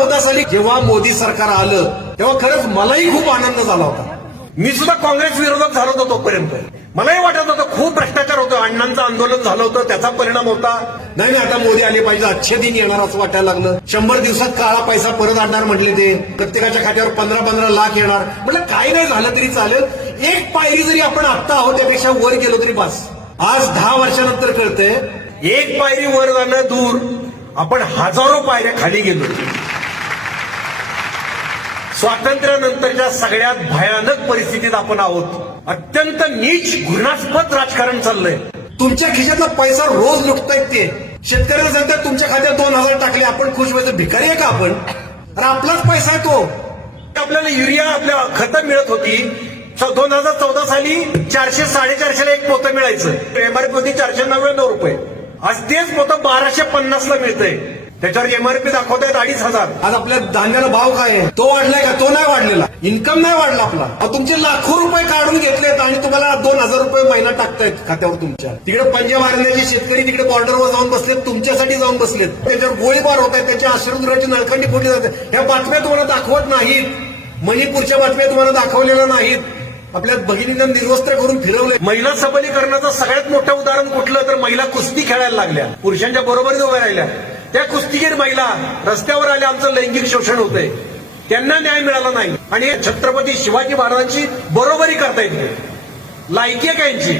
चौदा साली जेव्हा मोदी सरकार आलं तेव्हा खरंच मलाही खूप आनंद झाला होता. मी सुद्धा काँग्रेस विरोधात झालो होतो तोपर्यंत. मलाही वाटत होतं खूप भ्रष्टाचार होतो अण्णांचं आंदोलन झालं होतं त्याचा परिणाम होता. नाही आता मोदी आले पाहिजे अच्छे दिन येणार असं वाटायला लागलं. शंभर दिवसात काळा पैसा परत आणणार म्हटले ते. प्रत्येकाच्या खात्यावर पंधरा पंधरा लाख येणार. म्हटलं काही नाही झालं तरी चालेल. एक पायरी जरी आपण आत्ता आहोत त्यापेक्षा वर गेलो तरी बस. आज दहा वर्षानंतर कळतंय एक पायरी वर जाणं दूर. आपण हजारो पायऱ्या खाली गेलो. स्वातंत्र्यानंतरच्या सगळ्यात भयानक परिस्थितीत आपण आहोत. अत्यंत नीच घृणास्पद राजकारण चाललंय. तुमच्या खिशातला पैसा रोज लुटतायत ते. शेतकऱ्याला सांगतात तुमच्या खात्यात दोन हजार टाकले आपण खुश व्हायचं भिकारी आहे का आपण? अरे आपलाच पैसा आहे तो. आपल्याला युरिया आपल्या खतं मिळत होती. दोन हजार चौदा साली चारशे साडेचारशेला एक पोतं मिळायचं. एमआरपी होती चारशे नव्याण्णव रुपये. आज तेच पोतं बाराशे पन्नासला मिळतंय. त्याच्यावर एमआरपी दाखवतायत अडीच हजार. आज आपल्या धान्याला भाव काय आहे? तो वाढलाय का? तो नाही वाढलेला. इन्कम नाही वाढला आपला. तुमचे लाखो रुपये काढून घेतलेत आणि तुम्हाला दोन हजार रुपये महिना टाकतायत खात्यावर तुमच्या. तिकडे पंजाब हरियाणाचे शेतकरी तिकडे बॉर्डरवर जाऊन बसलेत तुमच्यासाठी जाऊन बसलेत. त्याच्यावर गोळीबार होत आहेत त्यांच्या आश्रमगृहाची नळखंडी फोडली जाते. ह्या बातम्या तुम्हाला दाखवत नाहीत. मणिपूरच्या बातम्या तुम्हाला दाखवलेल्या नाहीत. आपल्या भगिनींना निर्वस्त्र करून फिरवले महिला सबलीकरणाचं सगळ्यात मोठं उदाहरण कुठलं? तर महिला कुस्ती खेळायला लागल्या. पुरुषांच्या बरोबरीत उभ्या राहिल्या. त्या कुस्तीगीर महिला रस्त्यावर आल्या आमचं लैंगिक शोषण होतंय. त्यांना न्याय मिळाला नाही. आणि छत्रपती शिवाजी महाराजांची बरोबरी करता येते लायकी आहे का यांची?